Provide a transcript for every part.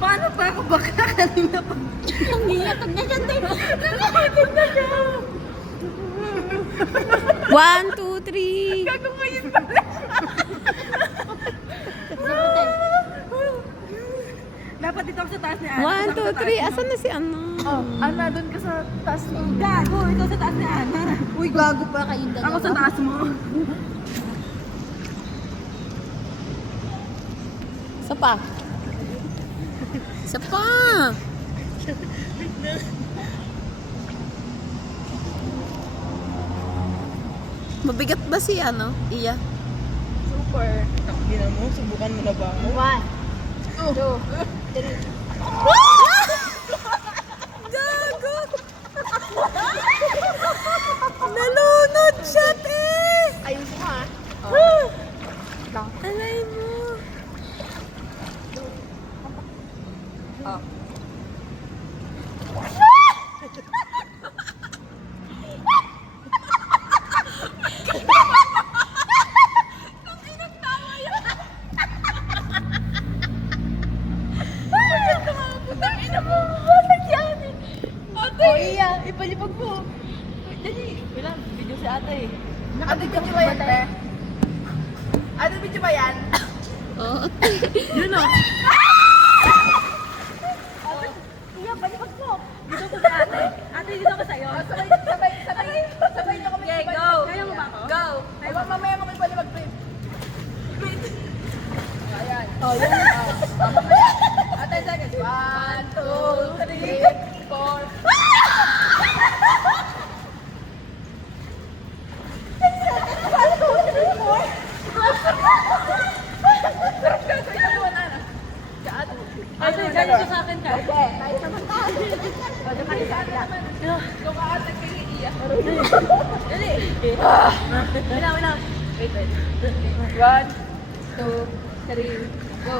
Paano pa ako baka kanina pa? Nangiyakan na siya, te. Nakakatid na siya. 1, 2, 3. Gago ngayon pala. Dapat dito ako sa taas ni Ana. 1, 2, 3. Asan na si Ana? Oh, Ana, doon ka sa taas mo. Gago. Ikaw sa taas ni Ana. Uy, gago pa kayong dalawa. Ako sa taas mo. Isa pa. Isa pa. Mabigat ba si ano? Iya? Super. Takina mo, subukan mo na ba ako? 1, 2, 3. Gago! Nalunod siya, te! Ayun mo, ha? Alay mo. Oh. Oh, iya. Ipalipag mo. Dali. Wala, video si ate. Ate, video ba yan, te? Ate, video ba yan? Oo. Yun o. Iya, palipag mo. Dito ko sa ate. Ate, dito ko sa'yo. Sabay niyo kami. Okay, go. Kaya mo ba ako? Go. Ay, mamaya mo kayo palipag, babe. Ayan. Oh, yun. Ate, second. 1, 2, 3, 4. Ate, ganito sa akin ka. Tayo naman tayo. Ate, kayo sa akin naman. Kung ate kayo iiyak. Dali. Wala. Wait. 1, 2, 3, go.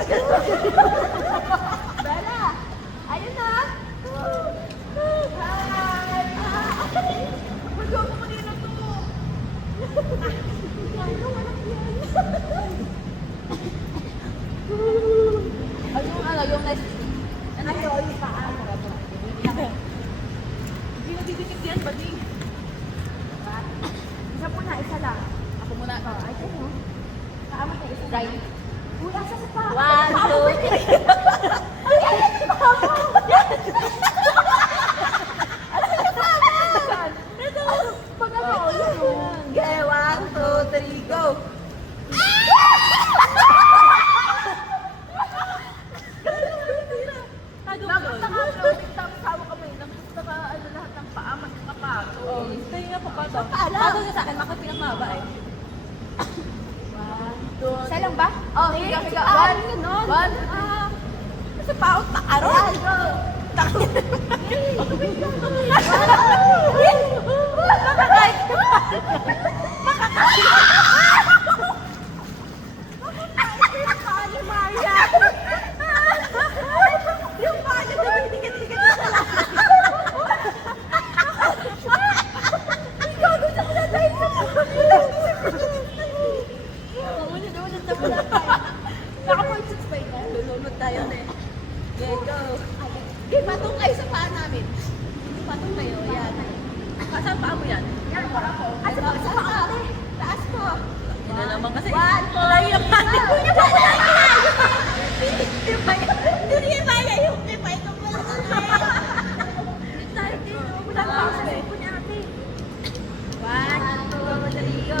Okay. Bella! Ayun na! Mag-go mo kanina to! Yung next... Ano yung paa? Hindi na didikit yan, bading. Isa po na, isa lang. Ako muna. Ay, ano? Kaamot na isa. Right. Uy, asa sa pa? 1, 2, 3. Pag ano, yun. Okay, 1, 2, 3, go. Dapat naka-floating tapos hawak kamay. Tapos naka-ano lahat ng paa, mas nakapagod. Oh, tayo nga pa pato. Paano? Pato niya sa akin, bakit pinakmaba eh? Isa lang ba? Oh, Sige, higa, higa. ah, One, ganon. one. Kasi paot na aral. Yung pala na dikit-dikit na sa lahat. Ikaw, gusto ko na tayo sa Naka-point pa yun. Lulunod tayo na eh. Okay, go. Okay, patong kayo sa paa namin. Patong kayo, yan. Saan paa mo yan? Yan, para po. At sa paa, taas po. Hindi na naman kasi. 1, 2, Layo yung paa. Hindi niya kaya yung kipay ko pala sa Wala pa ako sa sipo niya, ate. 1, 2, 3, go.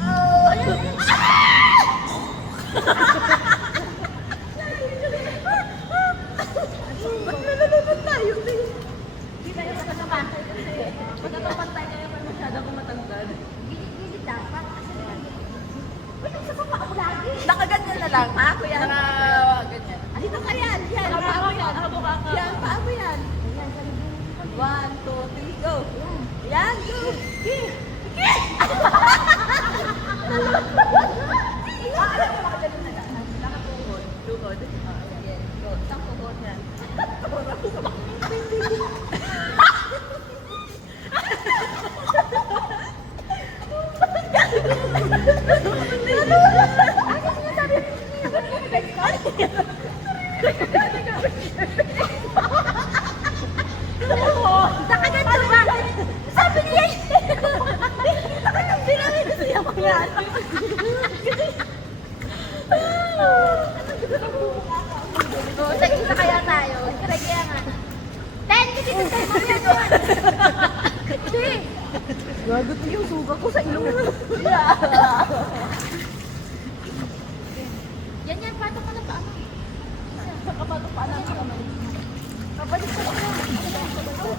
Oh, ayun. Ba't nalulunod tayo, babe? Hindi tayo kasama. Pagkatapantay niya naman masyado kung matanggal. Gilid-gilid dapat. Kasi... Wait, lang. Paa ko yan. Ganyan. Dito ka yan. Yan. Paa mo yan. Yan. Paa mo yan. 1, 2, 3, go. Yan. Go. Okay. Tuhod. Yes. Go. Isang tuhod yan. Nakaganto ba? Sabi niya nakaganto lang ito siya mga ano. Isa kaya tayo. Kaya nga. 10 kasi ito tayo mamaya doon. Hindi. Gagot yung suga ko sa ilong. Yan, patok ka na pa ano? Patok pa na kamay. Kabalik ka na.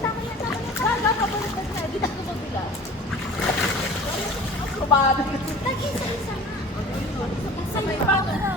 Tama yan. Kabalik ka na. Di na ko magbila. Kabalik. Tag-isa-isa nga. Sabay pa na.